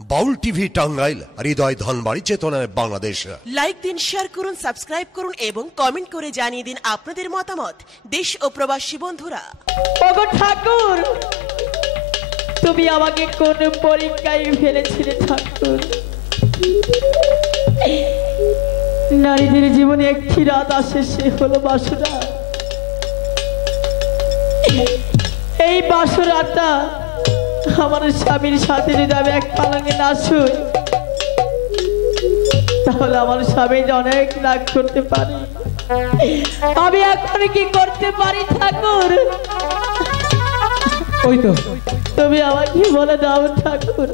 বাউল TV Tangail, হৃদয় ধনবাড়ি, চেতনায় Bangladesh. Like দিন, share করুন, সাবস্ক্রাইব করুন এবং কমেন্ট করে জানিয়ে দিন আপনাদের মতামত দেশ ও প্রবাসী বন্ধুরা। ওগো ঠাকুর, তুমি আমাকে কোন পরীক্ষায় ফেলেছিলে ঠাকুর? নারীদের জীবনে একটি রাত আসে, সে হলো বাসরা। এই বাসরাটা আমার স্বামীর সাথে যদি আমি এক পালঙ্গে না শুই, তাহলে আমার স্বামী অনেক রাগ করতে পারে। আমি এখন কি করতে পারি ঠাকুর? ওই তো তুমি আমাকে বলে দাও ঠাকুর,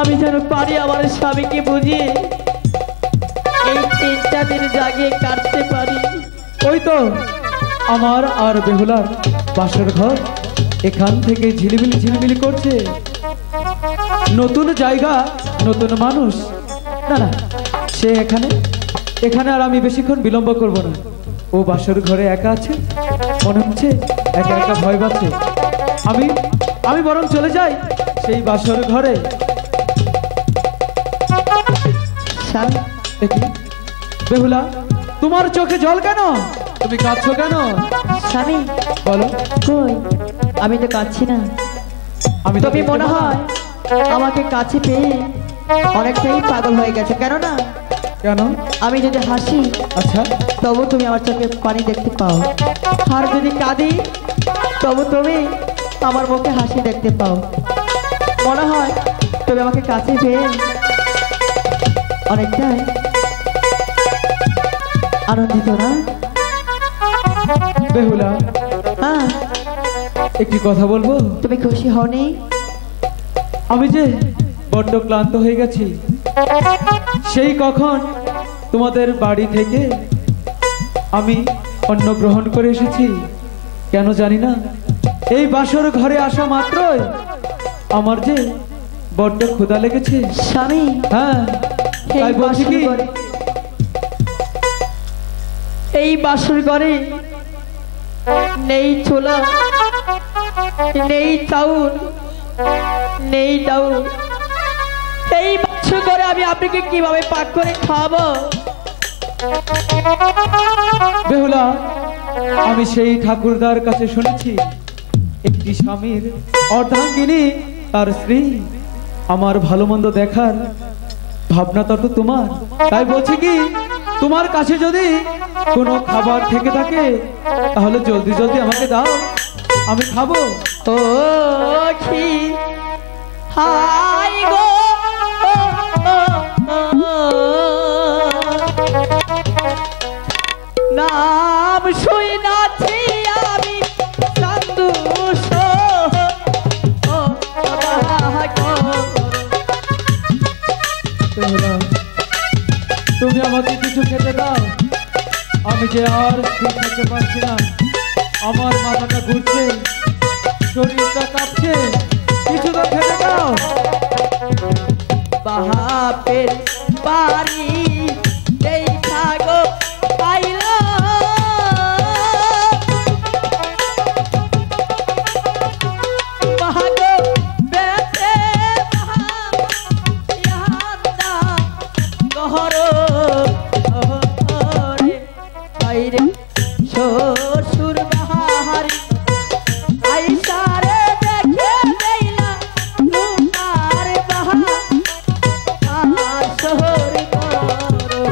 আমি যেন পারি আমার স্বামীকে বুঝিয়ে এই 3টা দিন জাগিয়ে কাটতে পারি। ওই তো আমার আর বেহুলার বাসর ঘর এখান থেকে ঝিলিমিলি ঝিলিমিলি করছে। নতুন জায়গা, নতুন মানুষ। না না, সে এখানে আর আমি বেশিক্ষণ বিলম্ব করব না। ও বাসর ঘরে একা আছে, মনে হচ্ছে একা একা ভয় পাচ্ছে। আমি বরং চলে যাই সেই বাসর ঘরে। দেখি বেহুলা, তোমার চোখে জল কেন? তুমি কাঁদছো কেন? স্বামী বলো। কই, আমি তো কাঁদছি না। তুমি মনে হয় আমাকে কাছে পেয়ে অনেকটাই পাগল হয়ে গেছে, কেন না? কেন? আমি যদি হাসি, আচ্ছা, তবু তুমি আমার চোখে পানি দেখতে পাও, আর যদি কাঁদি তবু তুমি আমার মুখে হাসি দেখতে পাও। মনে হয় তুমি আমাকে কাছে পেয়ে অনেকটাই আনন্দিত, না বেহুলা? হ্যাঁ, একটি কথা বলবো? তুমি খুশি হওনি? আমি যে বড্ড ক্লান্ত হয়ে গেছি। সেই কখন তোমাদের বাড়ি থেকে আমি অন্ন গ্রহণ করে এসেছি, কেন জানি না। এই বাসর ঘরে আসা মাত্রই আমার যে বড্ড ক্ষুধা লেগেছে স্বামী। হ্যাঁ, তাই বলছি কি, এই বাসর ঘরে নেই ছোলা, নেই চাউল, নেই ডাউল। এই বাসর ঘরে আমি আপনাকে কিভাবে পাক করে খাওয়াবো? বেহুলা, আমি সেই ঠাকুরদার কাছে শুনেছি একটি স্বামীর অর্ধাঙ্গিনী তার স্ত্রী। আমার ভালো মন্দ দেখার ভাবনা তো তোমার, তাই বলছি কি, তোমার কাছে যদি কোনো খাবার থেকে থাকে তাহলে জলদি জলদি আমাকে দাও, আমি খাবো। ও কি হাই গো, নাম শুই নাছি আমি চান্দু। তুমি আমাকে কিছু খেতে দাও, আমি যে আর ঠিক থাকতে পারছি না। আমার মাথাটা ঘুরছে, শরীরটা কাঁপছে, কিছু তো খেতে দাও। বাহাপের বাড়ি এই থাগো আইলা, বাহাগো বেতে বাহান্দা গহর আইরে শ্বশুর বাহারি আইসারে দেখে দেইলা লুটার বাহা আর শহর করো।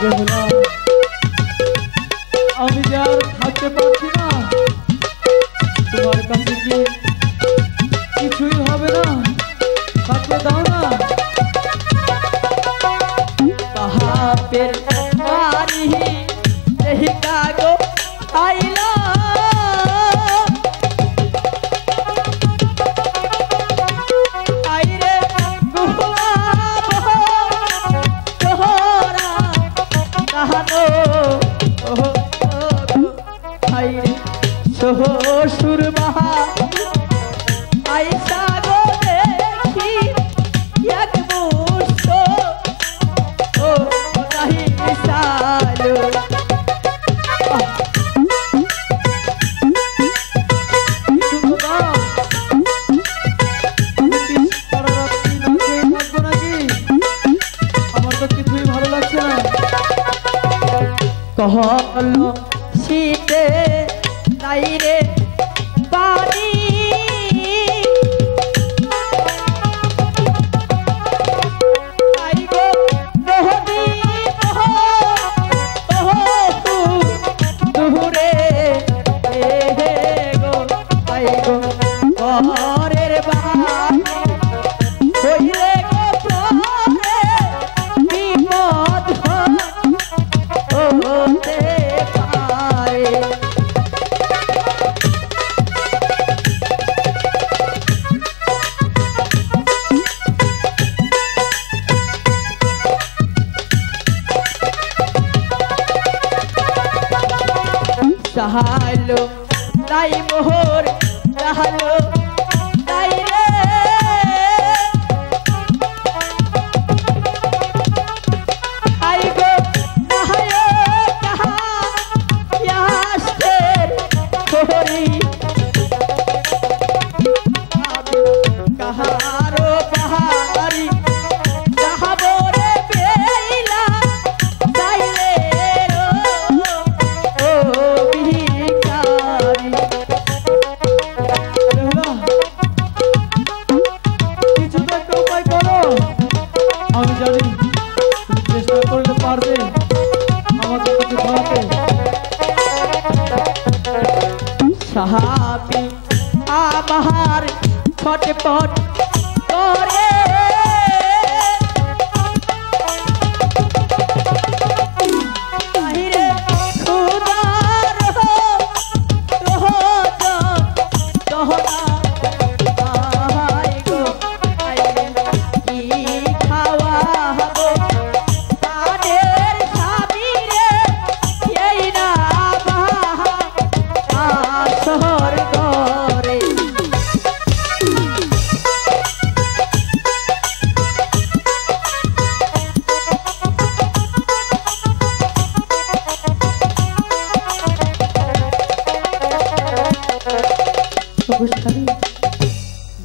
বেহুলা, আমি যে আর থাকতে পারছি না। তোমার কাছে কি কিছুই হবে না? থাকতে দাও না। বাহাপের বাড়ি এই কাগো আইলা, আইরে গুহা তোহরা কাহানো, আইরে শ্বশুর বাহা আইসা গো দেখি কহল শীতে নাই রে পানি আই গো নদী দুহুরে হে গো আই গো ঘরের বাহারে হইলে গো প্রাণে বিপদ হতে পারে। সাহালো তাই মোহর সাহালো তাই রে আই গো সাহালো কাহা ইয়াস্তের কোহরি কাহারো পাহাড়ি সাহাবরে বেইলা তাইলে ও ভিখারি। বেহুলা, কিছু তো একটা উপায় করো। আমি জানি তুমি চেষ্টা করলে পারবে আমাকে কিছু খাওয়াতে। সাহাবি আমার ছটপট করে বাহিরে ক্ষুধার দহনা আই গো আইরে কি খাওয়াবো তাদের স্বামীরে এই না শহর করে।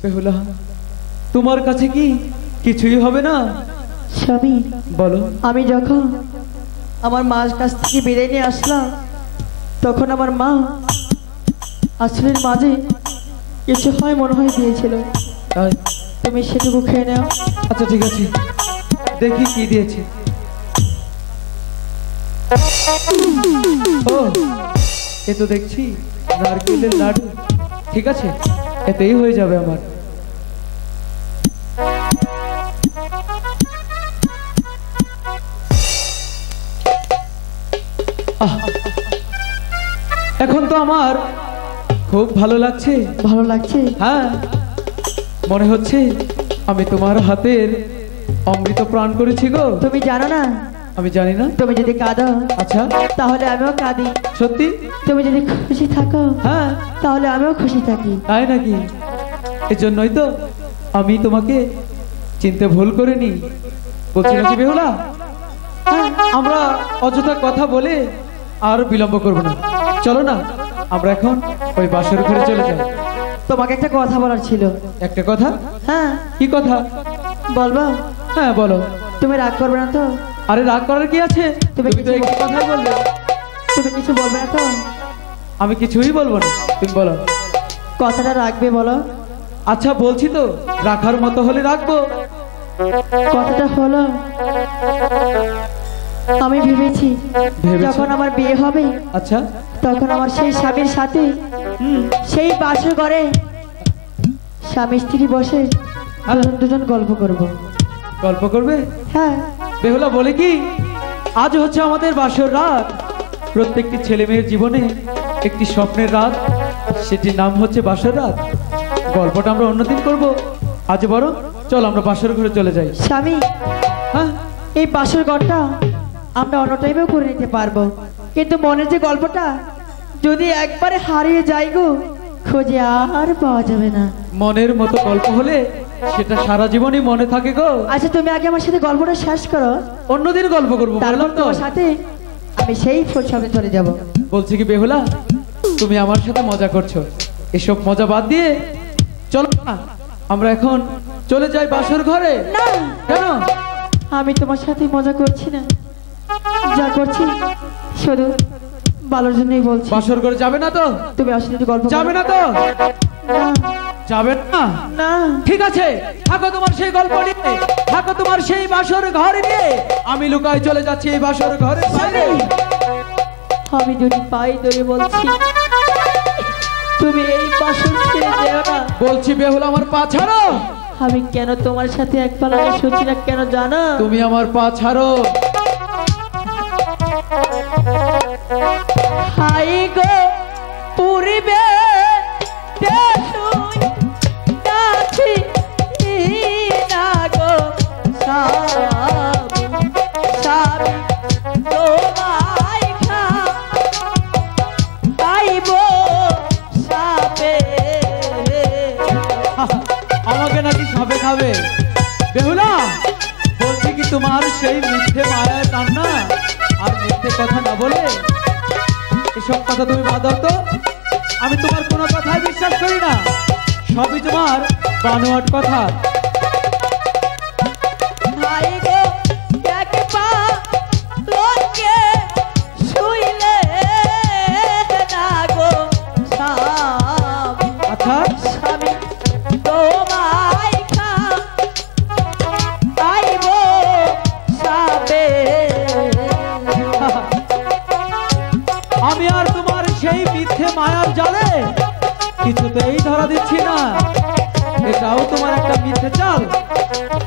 বেহুলা, তোমার কাছে কি কিছুই হবে না? স্বামী, বলো। আমি যখন আমার মার কাছ থেকে বিদায় নিয়ে আসলাম তখন আমার মা আসলের মাঝে কিছু হয় মনে হয় দিয়েছিল, তাই? তুমি সেটুকু খেয়ে নাও। আচ্ছা ঠিক আছে, দেখি কি দিয়েছে। ও, এ তো দেখছি নারকেলের লাডু। ঠিক আছে, এতেই হয়ে যাবে আমার। আহ, এখন তো আমার খুব ভালো লাগছে। ভালো লাগছে? হ্যাঁ, মনে হচ্ছে আমি তোমার হাতের অমৃত প্রাণ করেছি গো। তুমি জানো না, আমি জানি না। তুমি যদি কাঁদো আচ্ছা, তাহলে আমিও কাঁদি, সত্যি? তুমি যদি খুশি থাকো হ্যাঁ, তাহলে আমিও খুশি থাকি। তাই নাকি? এজন্যই তো আমি তোমাকে চিনতে ভুল করিনি। বলছি নাকি বেহুলা, হ্যাঁ, আমরা অযথা কথা বলে আর বিলম্ব করব না। চলো না, আমরা এখন ওই বাসর ঘরে চলে যাই। তোমাকে একটা কথা বলার ছিল। একটা কথা? হ্যাঁ, কি কথা? বলবো? হ্যাঁ বলো। তুমি রাগ করবে না তো? আরে রাগ করার কি আছে? তুমি তুমি তো কিছু একটু কথাই বললে। তুমি কিছু বলবে না তো? আমি কিছুই বলবো না, তুমি বলো। কথাটা রাখবে বলো। আচ্ছা বলছি তো, রাখার মতো হলে রাখবো। কথাটা হলো, আমি ভেবেছি ভেবেছো? যখন আমার বিয়ে হবে আচ্ছা, তখন আমার সেই স্বামীর সাথে সেই বাসর ঘরে স্বামী স্ত্রী বসে দুজন দুজন গল্প করব। গল্প করবে? হ্যাঁ, বেহুলা বলে কি, আজ হচ্ছে আমাদের বাসর রাত। প্রত্যেকটি ছেলে মেয়ের জীবনে একটি স্বপ্নের রাত, সেটির নাম হচ্ছে বাসর রাত। গল্পটা আমরা অন্যদিন করব, আজ বড় চল আমরা বাসর ঘরে চলে যাই। স্বামী, হ্যাঁ, এই বাসর ঘরটা আমরা অন্য টাইমেও করে নিতে পারবো, কিন্তু মনের যে গল্পটা যদি একবারে হারিয়ে যায় গো, খুঁজে আর পাওয়া যাবে না। মনের মতো গল্প হলে সেটা সারা জীবনই মনে থাকে গো। আচ্ছা তুমি আগে আমার সাথে গল্পটা শেষ করো, অন্যদিন গল্প করবো, তারপর বললাম তো। তোমার সাথে আমি সেই ফুল সামনে চলে যাব। বলছি কি বেহুলা, তুমি আমার সাথে মজা করছো, এসব মজা বাদ দিয়ে চলো না আমরা এখন চলে যাই বাসর ঘরে। না, কেন? আমি তোমার সাথে মজা করছি না, যা করছি শুধু ভালোর জন্যই বলছি। বাসর ঘরে যাবে না তো? তুমি আসলে একটু গল্প যাবে না তো? না যাবে না? না ঠিক আছে, থাকো তোমার সেই গল্প নিয়ে, থাকো তোমার সেই বাসর ঘর নিয়ে। আমি লুকায় চলে যাচ্ছি এই বাসর ঘরের বাইরে। আমি দুটি পাই ধরে বলছি তুমি এই বাসর ছেড়ে যেও না। বলছি বেহুলা আমার পা ছাড়ো। আমি কেন তোমার সাথে এক পালায় শুচ্ছি না কেন জানো? তুমি আমার পা ছাড়ো। হাই গো পূর্বে দেখুই নাচি না গো স্বামী স্বামী তোমায় খাইব সাপে। আমাকে নাকি সাপে খাবে? বেহুলা বলছি কি তোমার সেই মিথ্যে মায়ার কান্না আর মিথ্যে কথা না বলে এসব কথা তুমি বাদ দাও তো। আমি তোমার কোনো কথাই বিশ্বাস করি না, সবই তোমার বানোয়াট কথা। হাই গো এক পা লোকে শুইলে না গো স্বামী আচ্ছা স্বামী তোমায় খাইব সাপে। আমি আর তোমার সেই মিথ্যে মায়ার জালে কিছুতেই ধরা দিচ্ছি না। এটাও তোমার একটা মিথ্যে চাল।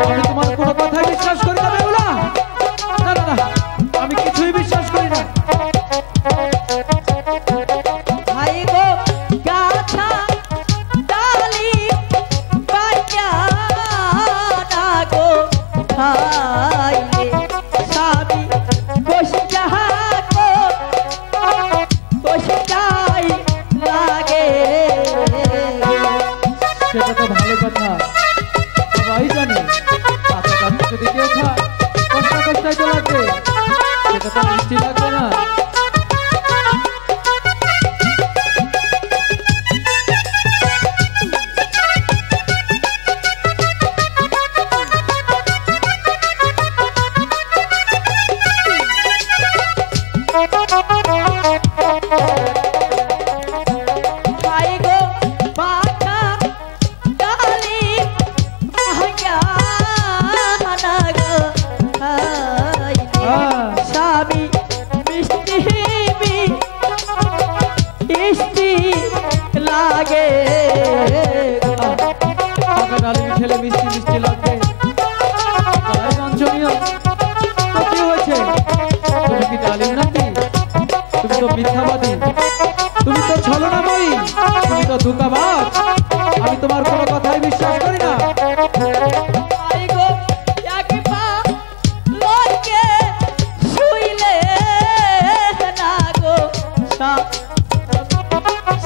আমি তোমার কোনো কথাই বিশ্বাস করি না বেহুলা। না না না, আমি কিছুই বিশ্বাস করি না। হাই গো গাছা ডালি পাইয়া না গো খাইলে স্বামী বসে যাহা গো বসে যাই লাগে। সেটা তো ভালো কথা, সবাই জানে। কাঁচা কাঁচা যদি কেউ খায় কষ্ট কষ্টাই তো লাগবে, সেটা তো মিষ্টি লাগবে না। হাই গো বাটা ডালি পাইয়া না গো খাইলে স্বামী মিষ্টি মিষ্টি লাগে। পাকা ডালিম খেলে মিষ্টি মিষ্টি লাগবে, তাই বাঞ্ছনীয়। তো কি হয়েছে? তুমি কি ডালিম নাকি? তুমি তো মিথ্যাবাদী, তুমি তো ছলনাময়ী, তুমি তো ধোঁকাবাজ। আমি তোমার কোনো কথাই বিশ্বাস করি না। হাই গো এক পা লোকে শুইলে না গো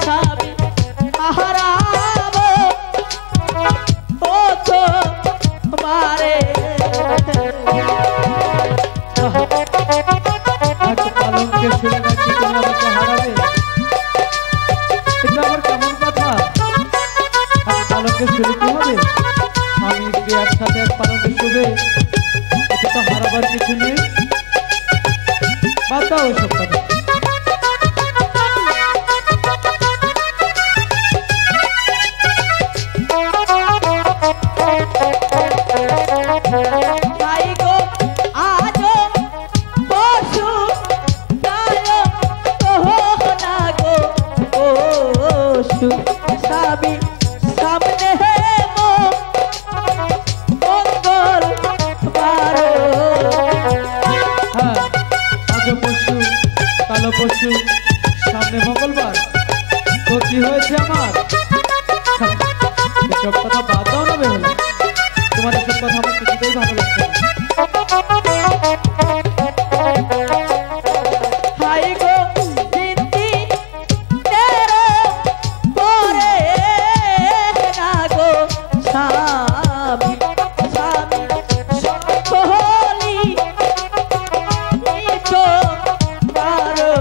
স্বামী আহারাব ও তো মারে। আজ পালঙ্কে শুনে নাকি তুমি আমাকে হারাবে? এটা আবার কেমন কথা? আজ পালঙ্কে শুনে কি হবে? আমি স্ত্রী একসাথে এক পালঙ্কে শুবে, এটা তো হারাবার কিছু নেই। বাদ দাও ওইসব কথা। হাই গো আজো পশু গায় না গো পশু স্বামী সামনে মঙ্গল পারো। হ্যাঁ, আজ পশু কালো পশু, সামনে মঙ্গলবার। তো কি হয়েছে আমার? এসব কথা বাদ দাও না বেহুলা, তোমার এসব কথা আমার কিছুতেই ভালো লাগছে না। হাই গো জিন্দি তেরো পরে না গো স্বামী স্বামী সকলি তো পারো।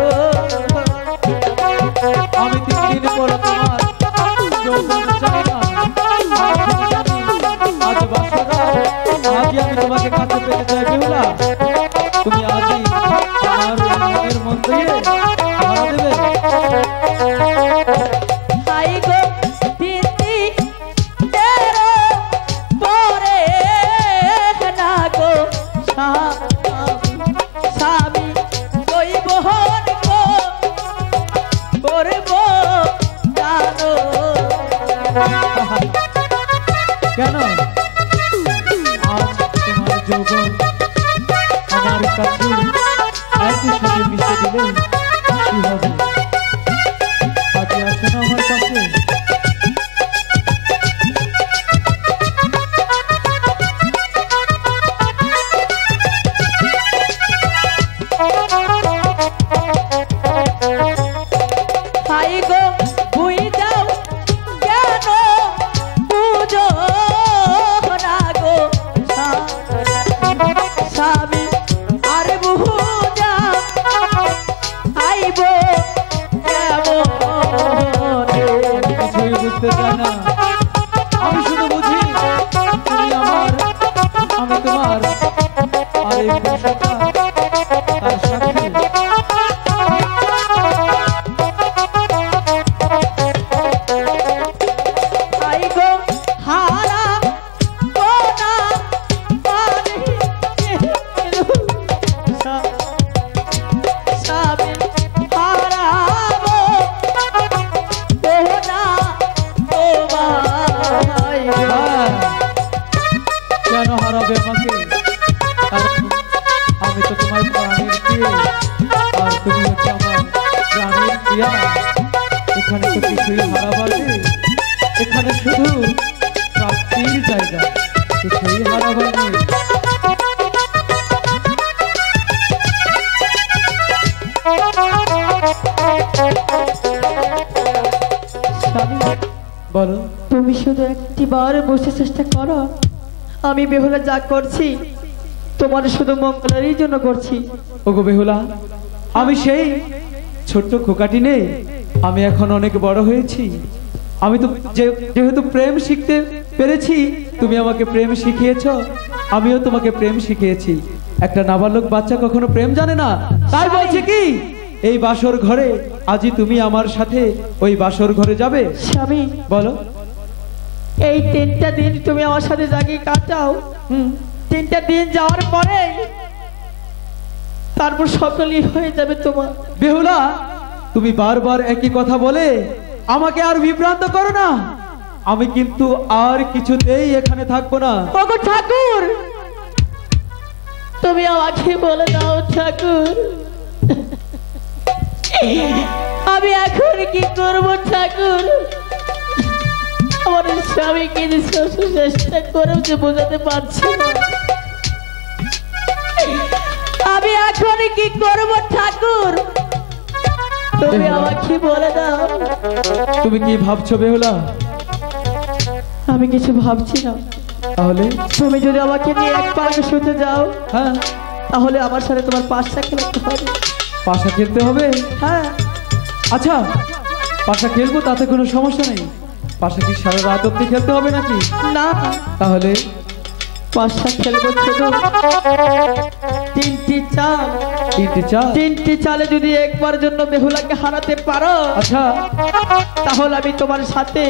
আমি 3 দিন পরে তোমার যৌবন চাই না। আমি জানি আজ বাসর রাত, আজই আমি তোমার যৌবন আমার কাছে একই সাথে মিশে দিলে কি হবে? আজকে আসো না আমার কাছে। হাই গো ভুই যাও কেন বুঝো না গো স্বামী আর বুঝা আইব কিছুই বুঝতে চাই না, আমি শুধু বুঝি তুমি আমার, আমি তোমার, আর এই পুরুষটা তার সাথে। হাই গো হারা কোনা পারে স্বামী হারাবো কোনা ও ভাই কেন হারাবে আমাকে? কারণ আমি তো তোমার প্রাণের প্রিয়, আর তুমি হচ্ছে আমার প্রাণের প্রিয়া। এখানে তো কিছুই হারাবার নেই, এখানে শুধু প্রাপ্তির জায়গা, কিছুই হারাবার নেই। স্বামী বলো, তুমি শুধু একটিবার বসে চেষ্টা করো। আমি বেহুলা যা করছি তোমার শুধু মঙ্গলেরই জন্য করছি। ওগো বেহুলা, আমি সেই ছোট্ট খোকাটি নেই, আমি এখন অনেক বড় হয়েছি। আমি তো যেহেতু প্রেম শিখতে পেরেছি, তুমি আমাকে প্রেম শিখিয়েছো, আমিও তোমাকে প্রেম শিখিয়েছি। একটা নাবালক বাচ্চা কখনো প্রেম জানে না, তাই বলছে কি এই বাসর ঘরে আজই তুমি আমার সাথে ওই বাসর ঘরে যাবে। স্বামী বলো। এই 3টা দিন তুমি আমার সাথে জাগিয়ে কাটাও। 3টা দিন যাওয়ার পরে তারপর সকলই হয়ে যাবে তোমার। বেহুলা, তুমি বারবার একই কথা বলে আমাকে আর বিভ্রান্ত করো না। আমি কিন্তু আর কিছুতেই এখানে থাকবো না। ওগো ঠাকুর, তুমি আমাকে বলে দাও ঠাকুর, আমি এখন কি করব ঠাকুর? আমার স্বামীকে যে চেষ্টা করেও যে বোঝাতে পারছি না, আমি এখন কি করব ঠাকুর? তুমি আমাকে বলে দাও। তুমি কি ভাবছো বেহুলা? আমি কিছু ভাবছি না। তাহলে তুমি যদি আমাকে নিয়ে এক পাশে শুতে যাও, হ্যাঁ, তাহলে আমার সাথে তোমার পাশা খেলতে হবে। পাশা খেলতে হবে? হ্যাঁ, আচ্ছা, পাশা খেলবো, তাতে কোনো সমস্যা নেই। পাশা কি সারা রাত অব্দি খেলতে হবে নাকি? না, তাহলে পাশা খেলবো শুধু 3টি চাল। 3টি চাল? 3টি চালে যদি একবার জন্য বেহুলাকে হারাতে পারো, আচ্ছা, তাহলে আমি তোমার সাথে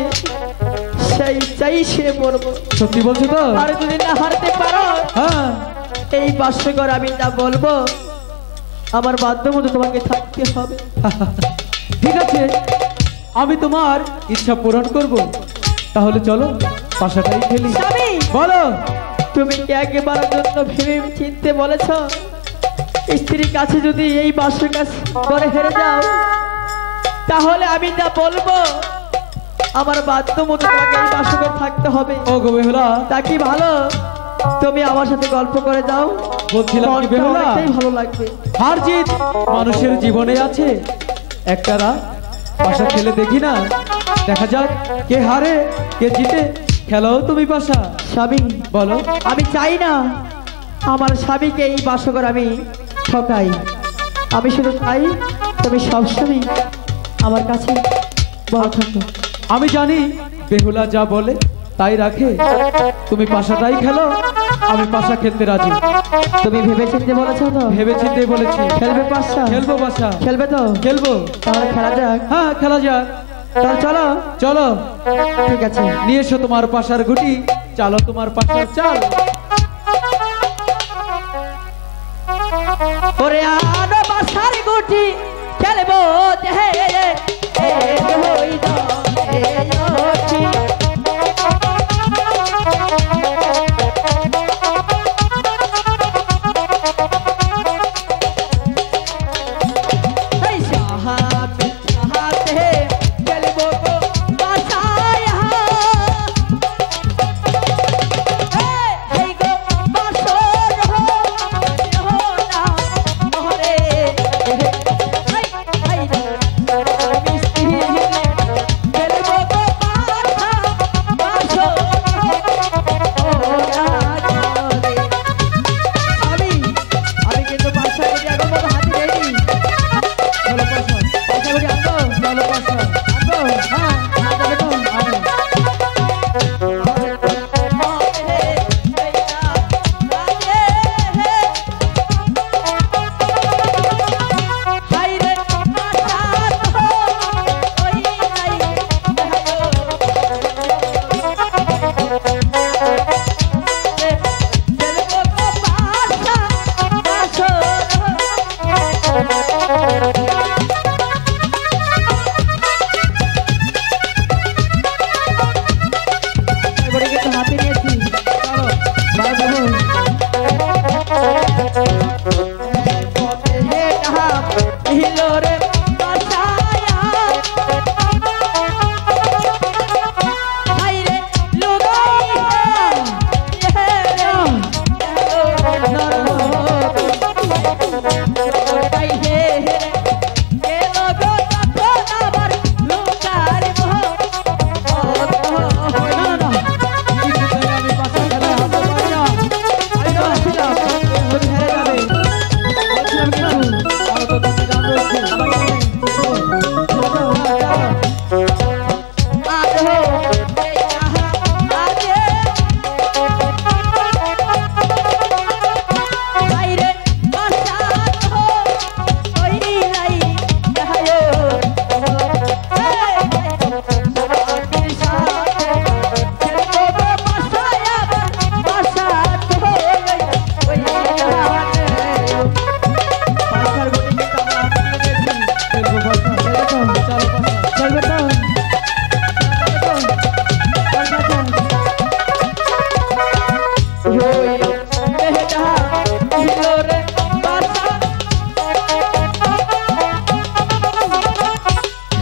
সেই চাই শুয়ে পড়বো। সত্যি বলছো তো? আর যদি না হারতে পারো, হ্যাঁ, এই বাসঘর আমি যা বলবো আমার বাধ্য মতো তোমাকে থাকতে হবে। ঠিক আছে, আমি তোমার ইচ্ছা পূরণ করব। তাহলে চলো পাশাটাই খেলি। স্বামী, বলো। তুমি কি একবার জন্য ভেবে চিনতে বলেছ? স্ত্রীর কাছে যদি এই বাসর কাছে করে হেরে যাও, তাহলে আমি যা বলবো আমার বাধ্য মতো তোমাকে এই বাসরে থাকতে হবে। ও গো বেহুলা, তা কি ভালো তুমি আমার সাথে গল্প করে যাও? বলছিলাম কি বেহুলা, অনেকটাই ভালো লাগবে। হার জিত মানুষের জীবনে আছে। একটা রাত পাশা খেলে দেখি না, দেখা যাক কে হারে কে জিতে। খেলাও তুমি পাশা। স্বামী, বলো। আমি চাই না আমার স্বামীকে এই বাসঘর আমি ঠকাই। আমি শুধু চাই তুমি সবসময় আমার কাছে বড় থাকো। আমি জানি বেহুলা যা বলে তাই রাখে। তুমি পাশাটাই খেলো, আমি পাশা খেলতে রাজি। তুমি ভেবে চিনতে বলেছো তো? ভেবে চিন্তে বলেছি। খেলবে পাশা? খেলবো পাশা। খেলবে তো? খেলবো। তাহলে খেলা যাক। হ্যাঁ, খেলা যাক। তাহলে চলো। চলো, ঠিক আছে। নিয়ে এসো তোমার পাশার গুটি, চালো তোমার পাশার চাল। ওরে আনো বাসার গুটি খেলবো হে হই না ওই মেয়েটা ছিল রে বাসা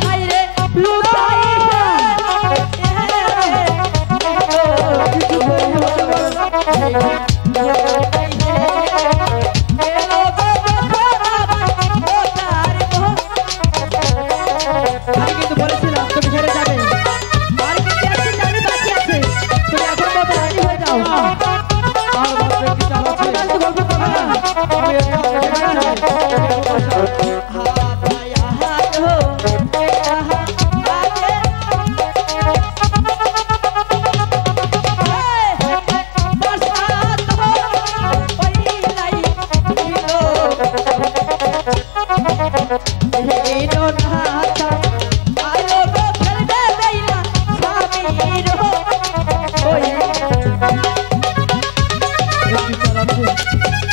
হায়রে লুকাইয়া আমি কিন্তু বলেছিলাম তুমি হেরে যাবে আর কিন্তু একটু জানি বাকি আছে তুমি এখন মতো রাজি হয়ে যাও আর মাত্র একটি চাল আছে। আমি তো গল্প করবো না আমি একটা একটি চাল আছে।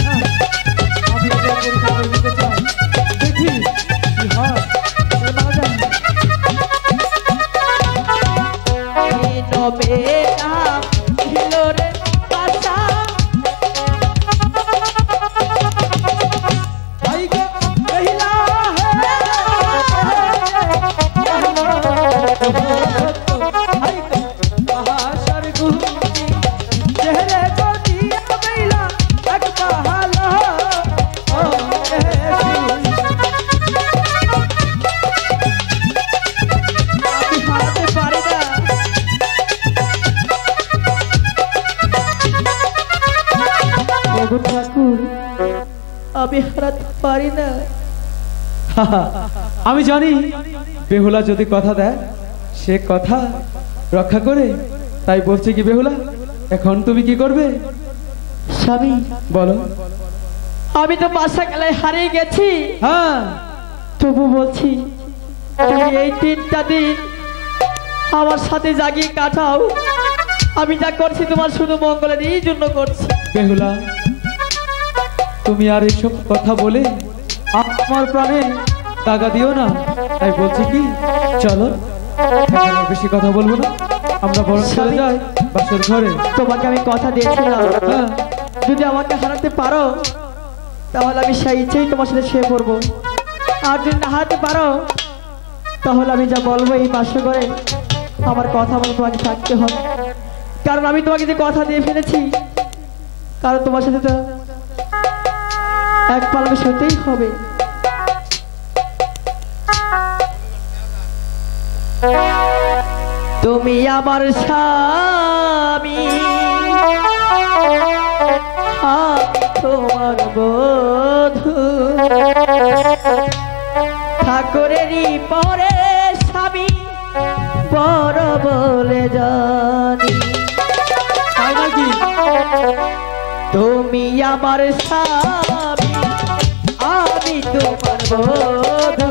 হ্যাঁ, আমি এটা পরীক্ষা করে নিতে চাই। দেখি কি হয়। এ বাবা, আইগো কহিলা হে আইগো বাহার গুহী চেহারে কোটি আইলা এক বাহালা ও আমি হারাতে পারি না ওগো ঠাকুর আমি হারাতে পারি না আমি জানি বেহুলা যদি কথা দেয় সে কথা রক্ষা করে। তাই বলছি কি বেহুলা, এখন তুমি কি করবে স্বামী বলো। আমি তো বাসা খেলায় হারিয়ে গেছি হ্যাঁ, তবু বলছি তুমি এই 3টা দিন আমার সাথে জাগিয়ে কাটাও আমি যা করছি তোমার শুধু মঙ্গলের এই জন্য করছি বেহুলা তুমি আর এইসব কথা বলে আমার প্রাণে দাগা দিও না। তাই বলছি কি চলো, এখন আর বেশি কথা বলবো না, আমরা বরং চলে যাই বাসর ঘরে। তোমাকে আমি কথা দিয়েছিলাম হ্যাঁ, যদি আমাকে হারাতে পারো তাহলে আমি সেই ইচ্ছেই তোমার সাথে শুয়ে পড়বো, আর যদি না হারাতে পারো তাহলে আমি যা বলবো এই পাশে করে আমার কথা বলে তোমাকে থাকতে হবে, কারণ আমি তোমাকে যে কথা দিয়ে ফেলেছি কারণ তোমার সাথে তো এক পালকে শুতেই হবে। তুমি আমার স্বামী আমি তোমার বধূ ঠাকুরেরই পরে স্বামী বড় বলে জানি। তাই নাকি? তুমি আমার স্বামী আমি তোমার বধূ